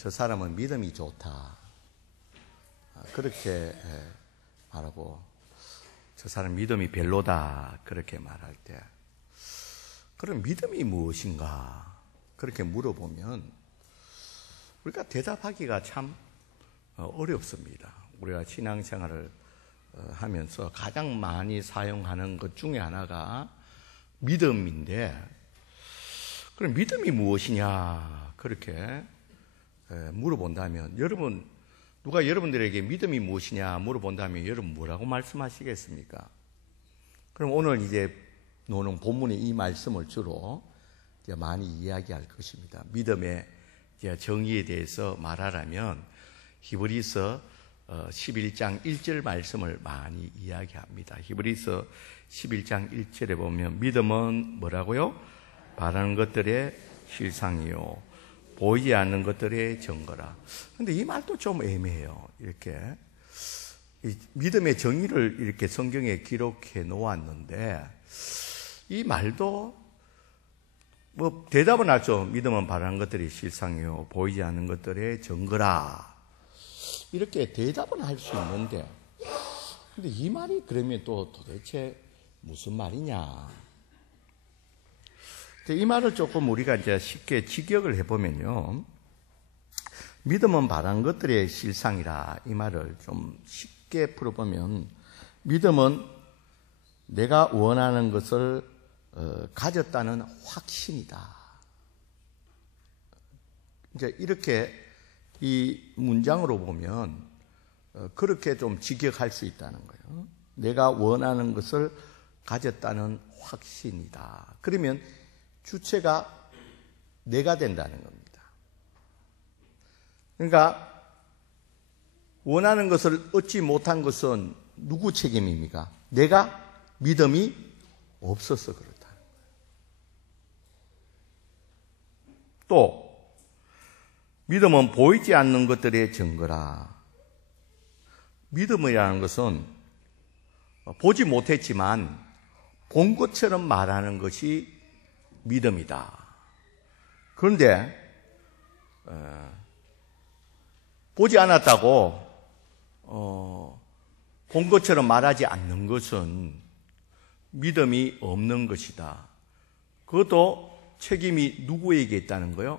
저 사람은 믿음이 좋다. 그렇게 말하고 저 사람 믿음이 별로다. 그렇게 말할 때 그럼 믿음이 무엇인가? 그렇게 물어보면 우리가 대답하기가 참 어렵습니다. 우리가 신앙생활을 하면서 가장 많이 사용하는 것 중에 하나가 믿음인데 그럼 믿음이 무엇이냐? 그렇게 물어본다면 누가 여러분들에게 믿음이 무엇이냐 물어본다면 여러분 뭐라고 말씀하시겠습니까? 그럼 오늘 이제 노는 본문의 이 말씀을 주로 이제 많이 이야기할 것입니다. 믿음의 정의에 대해서 말하라면 히브리서 11장 1절 말씀을 많이 이야기합니다. 히브리서 11장 1절에 보면 믿음은 뭐라고요? 바라는 것들의 실상이요 보이지 않는 것들의 증거라. 근데 이 말도 좀 애매해요. 이렇게 믿음의 정의를 이렇게 성경에 기록해 놓았는데 이 말도 뭐 대답은 하죠. 믿음은 바라는 것들이 실상이요 보이지 않는 것들의 증거라. 이렇게 대답은 할 수 있는데 근데 이 말이 그러면 또 도대체 무슨 말이냐? 이 말을 조금 우리가 이제 쉽게 직역을 해보면요. 믿음은 바라는 것들의 실상이라. 이 말을 좀 쉽게 풀어보면 믿음은 내가 원하는 것을 가졌다는 확신이다. 이제 이렇게 이 문장으로 보면 그렇게 좀 직역할 수 있다는 거예요. 내가 원하는 것을 가졌다는 확신이다. 그러면 주체가 내가 된다는 겁니다. 그러니까 원하는 것을 얻지 못한 것은 누구 책임입니까? 내가 믿음이 없어서 그렇다는 거예요. 또 믿음은 보이지 않는 것들의 증거라. 믿음이라는 것은 보지 못했지만 본 것처럼 말하는 것이 믿음이다. 그런데 보지 않았다고 본 것처럼 말하지 않는 것은 믿음이 없는 것이다. 그것도 책임이 누구에게 있다는 거요?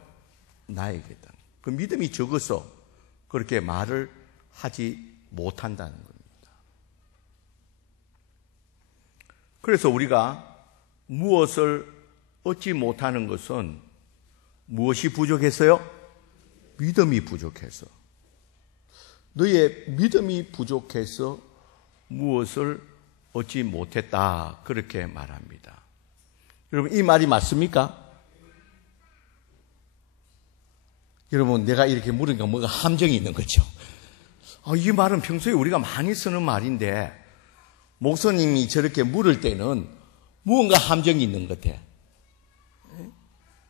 나에게 있다는 거예요. 그 믿음이 적어서 그렇게 말을 하지 못한다는 겁니다. 그래서 우리가 무엇을 얻지 못하는 것은 무엇이 부족해서요? 믿음이 부족해서. 너의 믿음이 부족해서 무엇을 얻지 못했다. 그렇게 말합니다. 여러분 이 말이 맞습니까? 여러분 내가 이렇게 물으니까 뭔가 함정이 있는 거죠. 이 말은 평소에 우리가 많이 쓰는 말인데 목사님이 저렇게 물을 때는 무언가 함정이 있는 것 같아.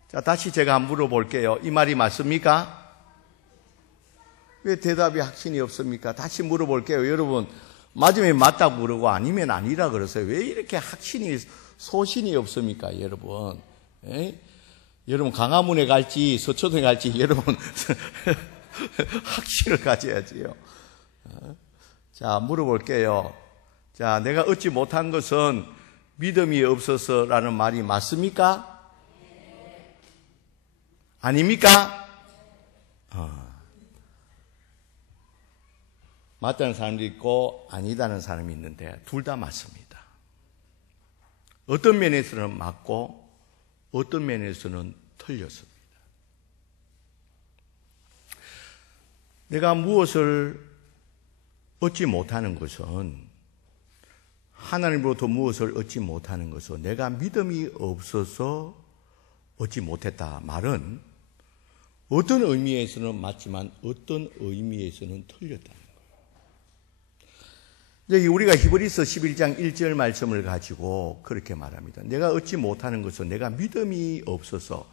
자, 다시 제가 한번 물어볼게요. 이 말이 맞습니까? 왜 대답이 확신이 없습니까? 다시 물어볼게요. 여러분, 맞으면 맞다고 그러고 아니면 아니라 그러세요. 왜 이렇게 소신이 없습니까, 여러분? 여러분, 강화문에 갈지, 서초동에 갈지, 여러분, 확신을 가져야지요. 자, 물어볼게요. 자, 내가 얻지 못한 것은 믿음이 없어서라는 말이 맞습니까? 아닙니까? 맞다는 사람도 있고 아니다는 사람이 있는데 둘 다 맞습니다. 어떤 면에서는 맞고 어떤 면에서는 틀렸습니다. 내가 무엇을 얻지 못하는 것은 하나님으로부터 무엇을 얻지 못하는 것은 내가 믿음이 없어서 얻지 못했다 말은 어떤 의미에서는 맞지만 어떤 의미에서는 틀렸다는 거예요. 우리가 히브리서 11장 1절 말씀을 가지고 그렇게 말합니다. 내가 얻지 못하는 것은 내가 믿음이 없어서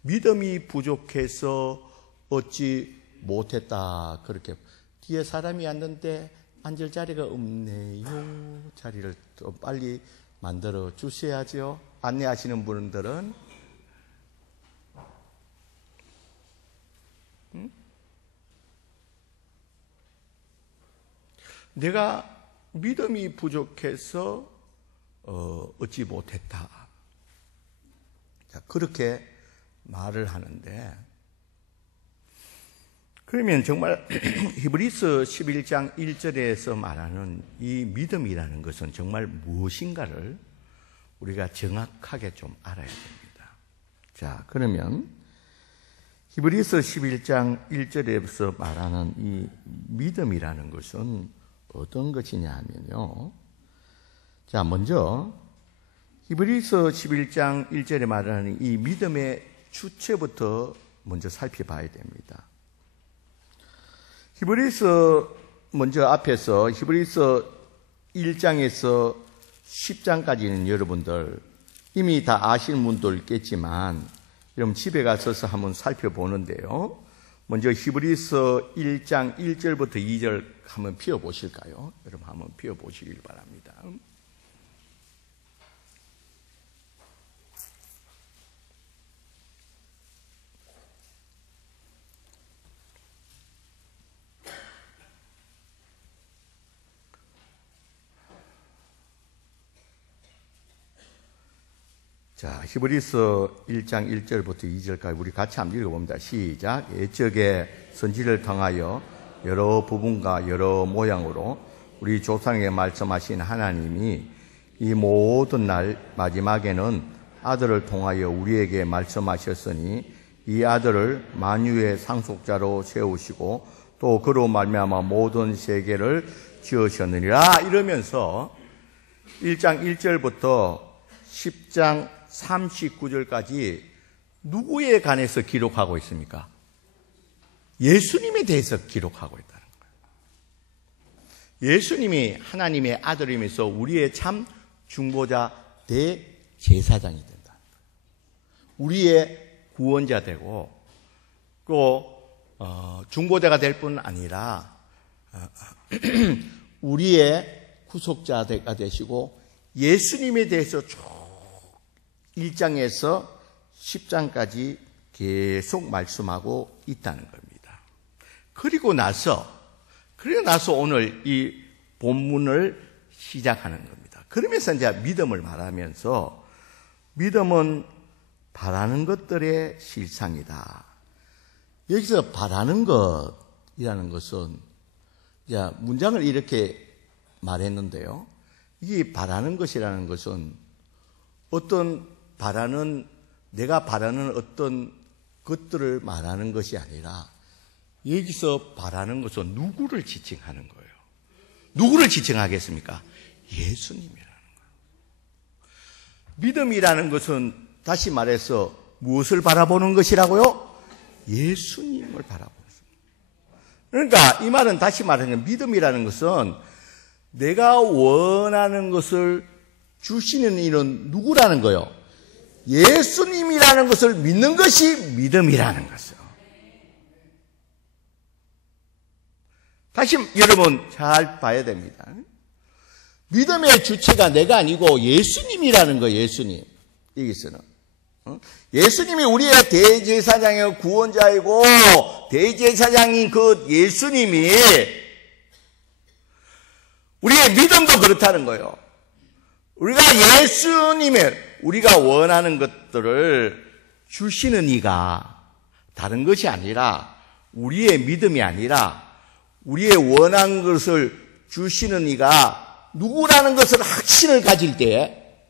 믿음이 부족해서 얻지 못했다. 그렇게 뒤에 사람이 앉는데 앉을 자리가 없네요. 자리를 좀 빨리 만들어 주셔야죠. 안내하시는 분들은 내가 믿음이 부족해서 얻지 못했다. 자, 그렇게 말을 하는데, 그러면 정말 히브리서 11장 1절에서 말하는 이 믿음이라는 것은 정말 무엇인가를 우리가 정확하게 좀 알아야 됩니다. 자, 그러면 히브리서 11장 1절에서 말하는 이 믿음이라는 것은 어떤 것이냐 하면요. 자, 먼저 히브리서 11장 1절에 말하는 이 믿음의 주체부터 먼저 살펴봐야 됩니다. 히브리서 먼저 앞에서 히브리서 1장에서 10장까지는 여러분들 이미 다 아실 분도 있겠지만 여러분 집에 가서서 한번 살펴보는데요. 먼저 히브리서 1장 1절부터 2절 한번 펴보실까요? 여러분 한번 펴보시길 바랍니다. 자, 히브리서 1장 1절부터 2절까지 우리 같이 한번 읽어봅니다. 시작. 옛적에 선지를 통하여 여러 부분과 여러 모양으로 우리 조상에게 말씀하신 하나님이 이 모든 날 마지막에는 아들을 통하여 우리에게 말씀하셨으니 이 아들을 만유의 상속자로 세우시고 또 그로 말미암아 모든 세계를 지으셨느니라. 이러면서 1장 1절부터 10장 39절까지 누구에 관해서 기록하고 있습니까? 예수님에 대해서 기록하고 있다는 거예요. 예수님이 하나님의 아들이면서 우리의 참 중보자 대제사장이 된다는 거예요. 우리의 구원자 되고 또 중보자가 될 뿐 아니라 우리의 구속자가 되시고 예수님에 대해서 쭉 1장에서 10장까지 계속 말씀하고 있다는 겁니다. 그리고 나서 오늘 이 본문을 시작하는 겁니다. 그러면서 이제 믿음을 말하면서 믿음은 바라는 것들의 실상이다. 여기서 바라는 것이라는 것은 이제 문장을 이렇게 말했는데요. 이 바라는 것이라는 것은 내가 바라는 어떤 것들을 말하는 것이 아니라 여기서 바라는 것은 누구를 지칭하는 거예요. 누구를 지칭하겠습니까? 예수님이라는 거예요. 믿음이라는 것은 다시 말해서 무엇을 바라보는 것이라고요? 예수님을 바라보는 것입니다. 그러니까 이 말은 다시 말하면 믿음이라는 것은 내가 원하는 것을 주시는 이는 누구라는 거요? 예수님이라는 것을 믿는 것이 믿음이라는 것이요. 다시 여러분 잘 봐야 됩니다. 믿음의 주체가 내가 아니고 예수님이라는 거예요. 예수님. 여기서는 예수님이 우리의 대제사장이고 구원자이고 대제사장인 그 예수님이 우리의 믿음도 그렇다는 거예요. 우리가 우리가 원하는 것들을 주시는 이가 다른 것이 아니라 우리의 믿음이 아니라 우리의 원하는 것을 주시는 이가 누구라는 것을 확신을 가질 때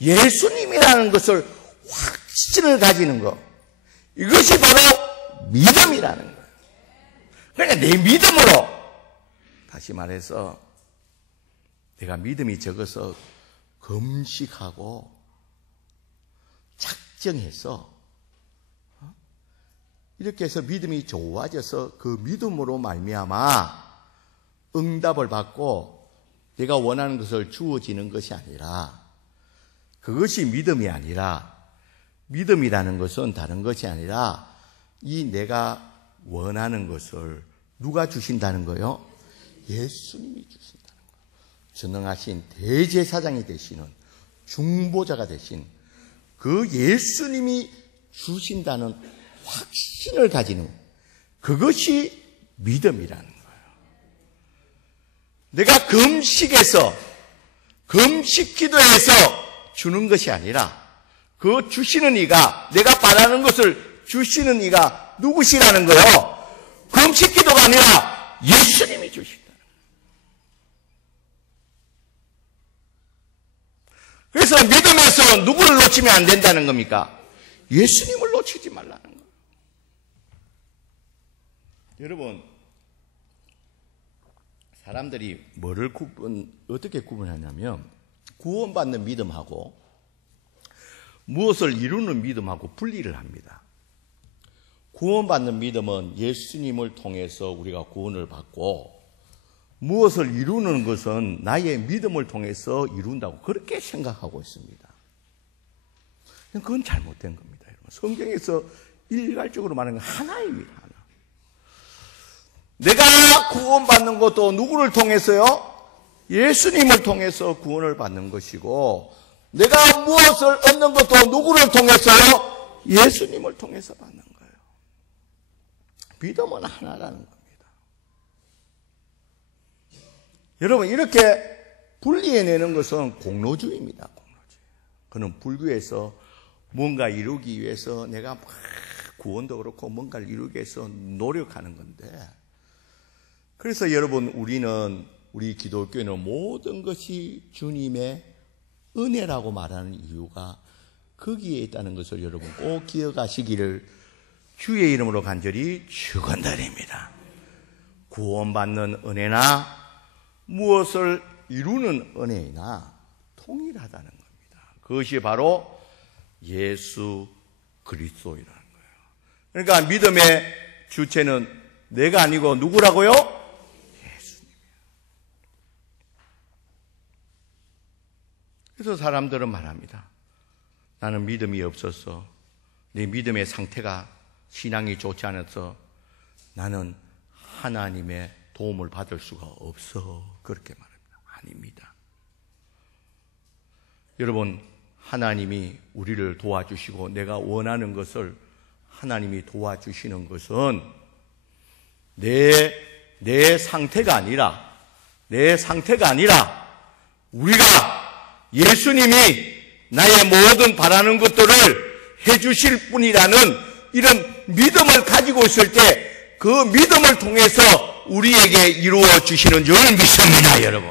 예수님이라는 것을 확신을 가지는 것. 이것이 바로 믿음이라는 거예요. 그러니까 내 믿음으로 다시 말해서 내가 믿음이 적어서 금식하고 작정해서 이렇게 해서 믿음이 좋아져서 그 믿음으로 말미암아 응답을 받고 내가 원하는 것을 주어지는 것이 아니라 그것이 믿음이 아니라 믿음이라는 것은 다른 것이 아니라 이 내가 원하는 것을 누가 주신다는 거요? 예수님이 주신다는 거예요. 전능하신 대제사장이 되시는 중보자가 되신 그 예수님이 주신다는 확신을 가지는 그것이 믿음이라는 거예요. 내가 금식 기도에서 주는 것이 아니라 그 주시는 이가, 내가 바라는 것을 주시는 이가 누구시라는 거요? 금식 기도가 아니라 예수님이 주신다. 그래서 믿음에서 누구를 놓치면 안 된다는 겁니까? 예수님을 놓치지 말라는 거예요. 여러분, 사람들이 어떻게 구분하냐면, 구원받는 믿음하고 무엇을 이루는 믿음하고 분리를 합니다. 구원받는 믿음은 예수님을 통해서 우리가 구원을 받고, 무엇을 이루는 것은 나의 믿음을 통해서 이룬다고 그렇게 생각하고 있습니다. 그건 잘못된 겁니다. 여러분. 성경에서 일괄적으로 말하는 건 하나입니다. 하나. 내가 구원받는 것도 누구를 통해서요? 예수님을 통해서 구원을 받는 것이고, 내가 무엇을 얻는 것도 누구를 통해서요? 예수님을 통해서 받는 거예요. 믿음은 하나라는 겁니다. 여러분, 이렇게 분리해내는 것은 공로주의입니다. 공로주의. 그는 불교에서 뭔가 이루기 위해서 내가 막 구원도 그렇고 뭔가를 이루기 위해서 노력하는 건데, 그래서 여러분, 우리 기독교는 모든 것이 주님의 은혜라고 말하는 이유가 거기에 있다는 것을 여러분 꼭 기억하시기를 주의 이름으로 간절히 축원드립니다. 구원받는 은혜나 무엇을 이루는 은혜나 통일하다는 겁니다. 그것이 바로 예수 그리스도이라는 거예요. 그러니까 믿음의 주체는 내가 아니고 누구라고요? 예수님이에요. 그래서 사람들은 말합니다. 나는 믿음이 없어서, 내 믿음의 상태가, 신앙이 좋지 않아서 나는 하나님의 도움을 받을 수가 없어. 그렇게 말합니다. 아닙니다. 여러분, 하나님이 우리를 도와주시고 내가 원하는 것을 하나님이 도와주시는 것은 내 상태가 아니라 우리가 예수님이 나의 모든 바라는 것들을 해주실 분이라는 이런 믿음을 가지고 있을 때 그 믿음을 통해서 우리에게 이루어 주시는 줄 믿습니다, 여러분.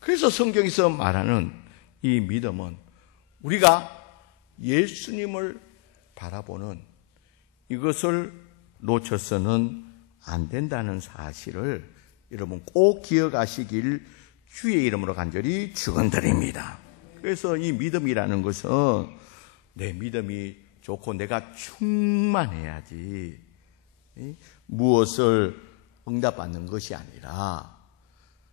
그래서 성경에서 말하는 이 믿음은 우리가 예수님을 바라보는 이것을 놓쳐서는 안 된다는 사실을 여러분 꼭 기억하시길 주의 이름으로 간절히 축원드립니다. 그래서 이 믿음이라는 것은 내 믿음이 좋고 내가 충만해야지 무엇을 응답받는 것이 아니라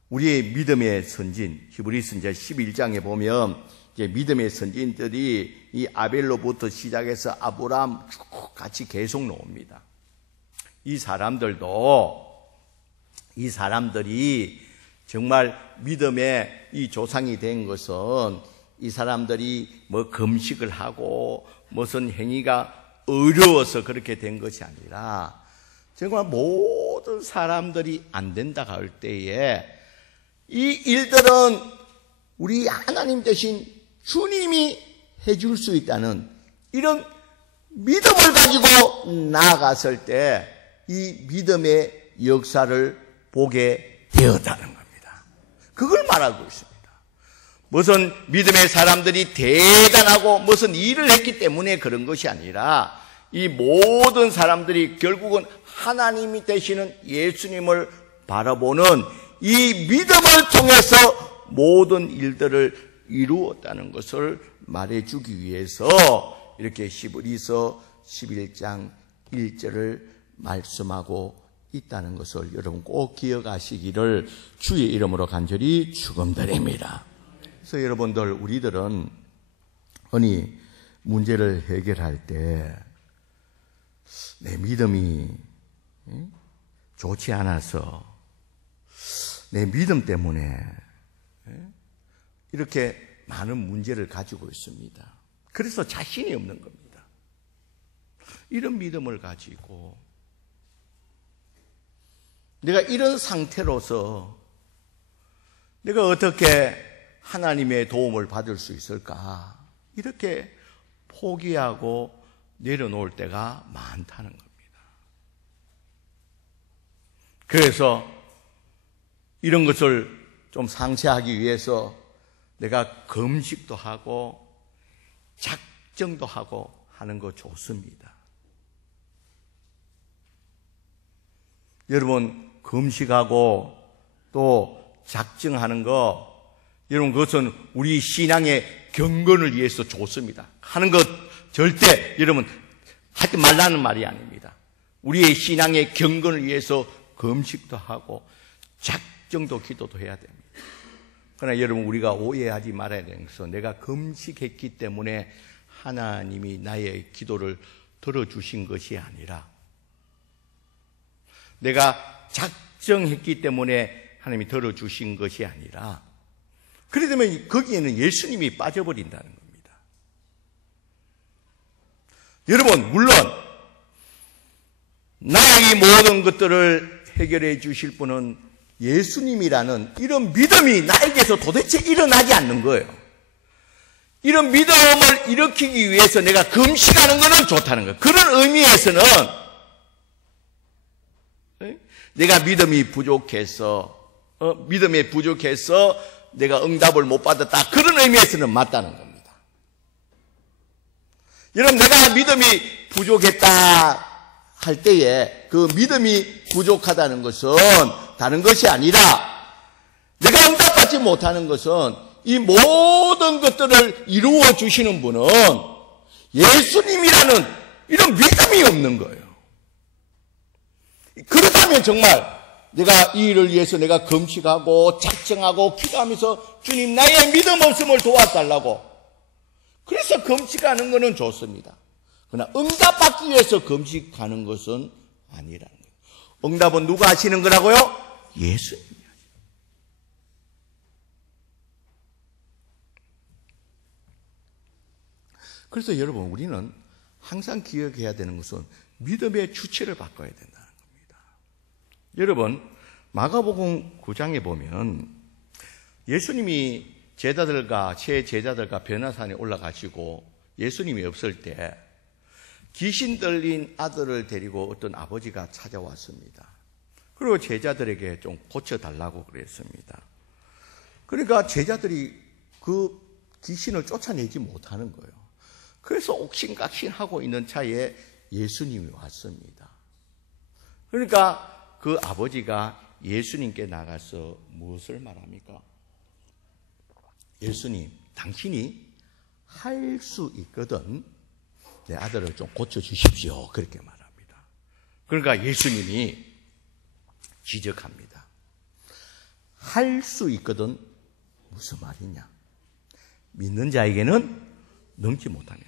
우리의 믿음의 선진, 히브리서 11장에 보면 이제 믿음의 선진들이 이 아벨로부터 시작해서 아브라함 쭉 같이 계속 나옵니다. 이 사람들이 정말 믿음의 이 조상이 된 것은 이 사람들이 뭐 금식을 하고 무슨 행위가 어려워서 그렇게 된 것이 아니라 정말 모든 사람들이 안 된다 할 때에 이 일들은 우리 하나님 대신 주님이 해줄 수 있다는 이런 믿음을 가지고 나아갔을 때 이 믿음의 역사를 보게 되었다는 겁니다. 그걸 말하고 있습니다. 무슨 믿음의 사람들이 대단하고 무슨 일을 했기 때문에 그런 것이 아니라 이 모든 사람들이 결국은 하나님이 되시는 예수님을 바라보는 이 믿음을 통해서 모든 일들을 이루었다는 것을 말해주기 위해서 이렇게 히브리서 11장 1절을 말씀하고 있다는 것을 여러분 꼭 기억하시기를 주의 이름으로 간절히 축원드립니다. 그래서 여러분들 우리들은 흔히 문제를 해결할 때 내 믿음이 좋지 않아서 내 믿음 때문에 이렇게 많은 문제를 가지고 있습니다. 그래서 자신이 없는 겁니다. 이런 믿음을 가지고 내가 이런 상태로서 내가 어떻게 하나님의 도움을 받을 수 있을까? 이렇게 포기하고 내려놓을 때가 많다는 겁니다. 그래서 이런 것을 좀 상쇄하기 위해서 내가 금식도 하고 작정도 하고 하는 거 좋습니다. 여러분, 금식하고 또 작정하는 거, 여러분, 그것은 우리 신앙의 경건을 위해서 좋습니다. 하는 것 절대 여러분 하지 말라는 말이 아닙니다. 우리의 신앙의 경건을 위해서 금식도 하고 작정도 기도도 해야 됩니다. 그러나 여러분, 우리가 오해하지 말아야 되는 것은 내가 금식했기 때문에 하나님이 나의 기도를 들어주신 것이 아니라 내가 작정했기 때문에 하나님이 들어주신 것이 아니라, 그래 되면 거기에는 예수님이 빠져버린다는 겁니다. 여러분, 물론 나의 모든 것들을 해결해 주실 분은 예수님이라는 이런 믿음이 나에게서 도대체 일어나지 않는 거예요. 이런 믿음을 일으키기 위해서 내가 금식하는 것은 좋다는 거예요. 그런 의미에서는 내가 믿음이 부족해서 내가 응답을 못 받았다, 그런 의미에서는 맞다는 겁니다. 여러분, 내가 믿음이 부족했다 할 때에 그 믿음이 부족하다는 것은 다른 것이 아니라 내가 응답받지 못하는 것은 이 모든 것들을 이루어 주시는 분은 예수님이라는 이런 믿음이 없는 거예요. 그렇다면 정말 내가 이 일을 위해서 내가 금식하고 작정하고 기도하면서 주님, 나의 믿음 없음을 도와달라고, 그래서 금식하는 것은 좋습니다. 그러나 응답받기 위해서 금식하는 것은 아니라는 거예요. 응답은 누가 하시는 거라고요? 예수님이 하시는 거예요. 그래서 여러분, 우리는 항상 기억해야 되는 것은 믿음의 주체를 바꿔야 된다는 겁니다. 여러분, 마가복음 9장에 보면 예수님이 제 제자들과 변화산에 올라가시고 예수님이 없을 때 귀신 들린 아들을 데리고 어떤 아버지가 찾아왔습니다. 그리고 제자들에게 좀 고쳐달라고 그랬습니다. 그러니까 제자들이 그 귀신을 쫓아내지 못하는 거예요. 그래서 옥신각신하고 있는 차에 예수님이 왔습니다. 그러니까 그 아버지가 예수님께 나가서 무엇을 말합니까? 예수님, 당신이 할 수 있거든 내 아들을 좀 고쳐주십시오, 그렇게 말합니다. 그러니까 예수님이 지적합니다. 할 수 있거든 무슨 말이냐? 믿는 자에게는 넘지 못하면.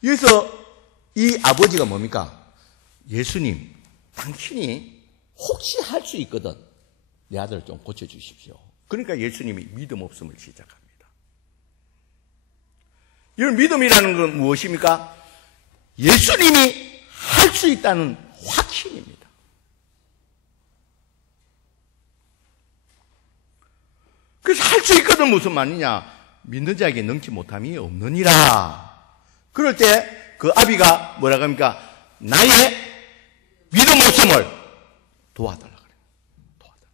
그래서 이 아버지가 뭡니까? 예수님, 당신이 혹시 할 수 있거든 내 아들을 좀 고쳐주십시오. 그러니까 예수님이 믿음 없음을 시작합니다. 이 믿음이라는 건 무엇입니까? 예수님이 할 수 있다는 확신입니다. 그래서 할 수 있거든 무슨 말이냐? 믿는 자에게 능치 못함이 없느니라. 그럴 때 그 아비가 뭐라고 합니까? 나의 믿음 없음을 도와달라 그래요. 도와달라.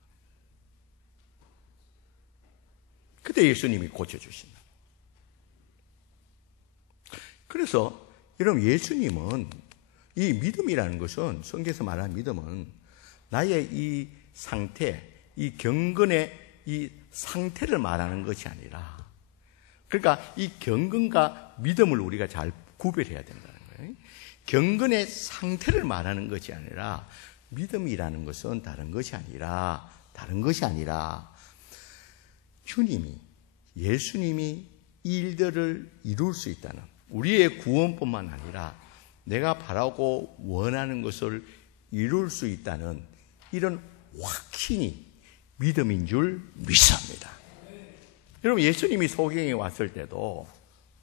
그때 예수님이 고쳐주신다. 그래서 여러분, 예수님은 이 믿음이라는 것은, 성경에서 말하는 믿음은 나의 이 상태, 이 경건의 이 상태를 말하는 것이 아니라, 그러니까 이 경건과 믿음을 우리가 잘 구별해야 된다는 거예요. 경건의 상태를 말하는 것이 아니라, 믿음이라는 것은 다른 것이 아니라 주님이, 예수님이 이 일들을 이룰 수 있다는, 우리의 구원뿐만 아니라 내가 바라고 원하는 것을 이룰 수 있다는 이런 확신이 믿음인 줄 믿습니다. 여러분, 예수님이 소경에 왔을 때도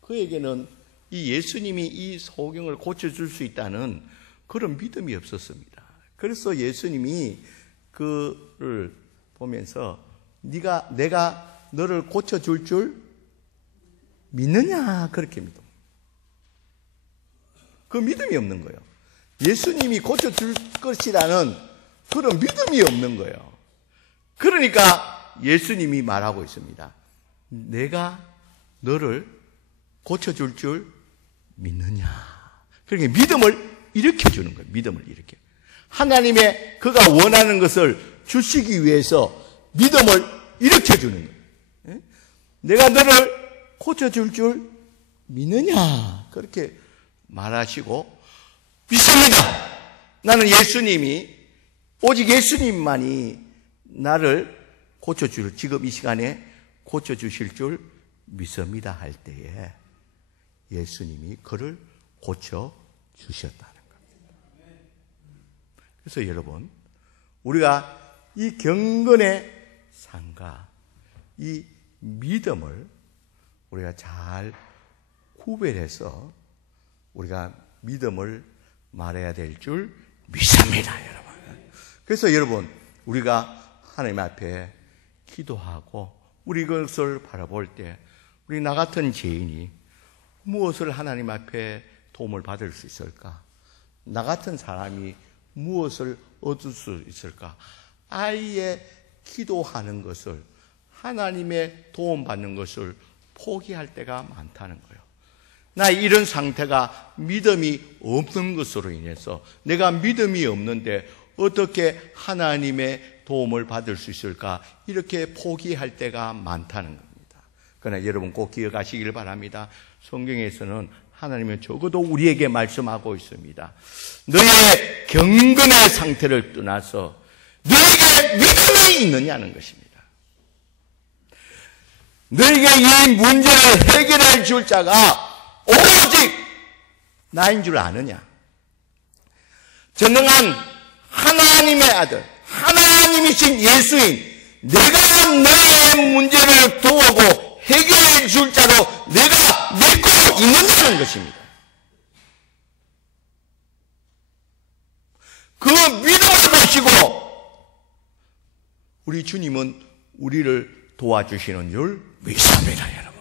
그에게는 이 예수님이 이 소경을 고쳐줄 수 있다는 그런 믿음이 없었습니다. 그래서 예수님이 그를 보면서 내가 너를 고쳐줄 줄 믿느냐? 그렇게 믿어. 그 믿음이 없는 거예요. 예수님이 고쳐줄 것이라는 그런 믿음이 없는 거예요. 그러니까 예수님이 말하고 있습니다. 내가 너를 고쳐줄 줄 믿느냐? 그러니까 믿음을 일으켜주는 거예요. 믿음을 일으켜. 하나님의 그가 원하는 것을 주시기 위해서 믿음을 일으켜주는 거예요. 내가 너를 고쳐줄 줄 믿느냐? 그렇게 말하시고 믿습니다. 나는 예수님이 오직 예수님만이 나를 고쳐줄 지금 이 시간에 고쳐주실 줄 믿습니다 할 때에 예수님이 그를 고쳐주셨다는 겁니다. 그래서 여러분 우리가 이 경건의 삶과 이 믿음을 우리가 잘 구별해서 우리가 믿음을 말해야 될 줄 믿습니다, 여러분. 그래서 여러분, 우리가 하나님 앞에 기도하고 우리 그것을 바라볼 때 우리 나 같은 죄인이 무엇을 하나님 앞에 도움을 받을 수 있을까? 나 같은 사람이 무엇을 얻을 수 있을까? 아예 기도하는 것을 하나님의 도움받는 것을 포기할 때가 많다는 거예요. 나 이런 상태가 믿음이 없는 것으로 인해서 내가 믿음이 없는데 어떻게 하나님의 도움을 받을 수 있을까? 이렇게 포기할 때가 많다는 겁니다. 그러나 여러분 꼭 기억하시길 바랍니다. 성경에서는 하나님은 적어도 우리에게 말씀하고 있습니다. 너의 경건의 상태를 떠나서 너에게 믿음이 있느냐는 것입니다. 너에게 이 문제를 해결해 줄 자가 오직 나인 줄 아느냐? 전능한 하나님의 아들, 하나님이신 예수인, 내가 너의 문제를 도우고 해결해 줄 자로 내가 믿고 있느냐는 것입니다. 그 믿음을 가지고 우리 주님은 우리를 도와주시는 줄 믿습니다, 여러분.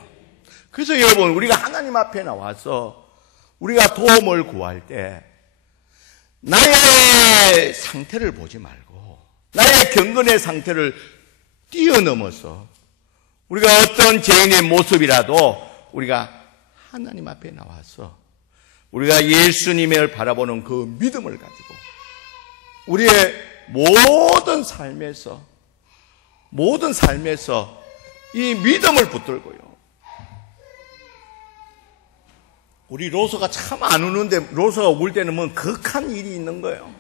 그래서 여러분, 우리가 하나님 앞에 나와서 우리가 도움을 구할 때 나의 상태를 보지 말고 나의 경건의 상태를 뛰어넘어서 우리가 어떤 죄인의 모습이라도 우리가 하나님 앞에 나와서 우리가 예수님을 바라보는 그 믿음을 가지고 우리의 모든 삶에서 이 믿음을 붙들고요. 우리 로서가 참 안 우는데 로서가 울 때는 뭐 극한 일이 있는 거예요.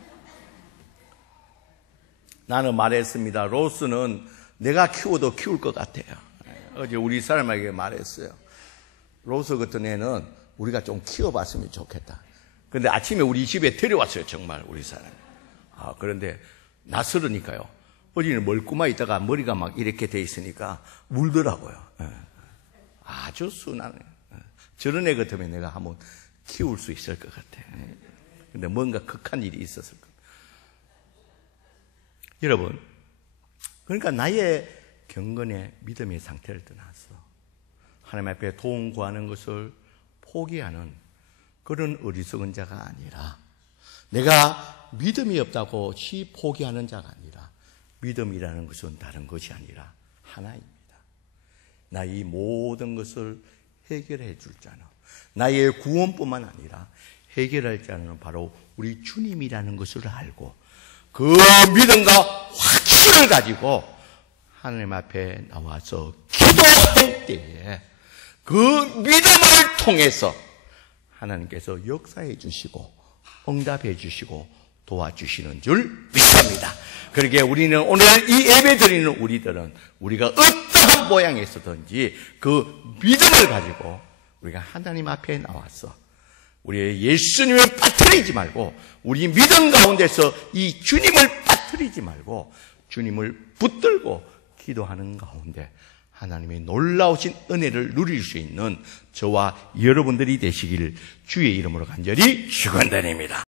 나는 말했습니다. 로스는 내가 키워도 키울 것 같아요. 어제 우리 사람에게 말했어요. 로스 같은 애는 우리가 좀 키워봤으면 좋겠다. 그런데 아침에 우리 집에 데려왔어요. 정말 우리 사람이. 그런데 낯설으니까요. 어제는 멀구마 있다가 머리가 막 이렇게 돼 있으니까 울더라고요. 아주 순하네. 저런 애 같으면 내가 한번 키울 수 있을 것 같아. 근데 뭔가 극한 일이 있었을 겁니다. 여러분, 그러니까 나의 경건의 믿음의 상태를 떠나서 하나님 앞에 도움 구하는 것을 포기하는 그런 어리석은 자가 아니라 내가 믿음이 없다고 포기하는 자가 아니라 믿음이라는 것은 다른 것이 아니라 하나입니다. 나 이 모든 것을 해결해 줄 자는 나의 구원뿐만 아니라 해결할 자는 바로 우리 주님이라는 것을 알고 그 믿음과 확신을 가지고 하나님 앞에 나와서 기도할 때에 그 믿음을 통해서 하나님께서 역사해 주시고 응답해 주시고 도와주시는 줄 믿습니다. 그러기에 우리는 오늘 이 예배 드리는 우리들은 우리가 어떠한 모양에서든지 그 믿음을 가지고 우리가 하나님 앞에 나와서 우리의 예수님을 빠뜨리지 말고 우리 믿음 가운데서 이 주님을 빠뜨리지 말고 주님을 붙들고 기도하는 가운데 하나님의 놀라우신 은혜를 누릴 수 있는 저와 여러분들이 되시길 주의 이름으로 간절히 축원드립니다.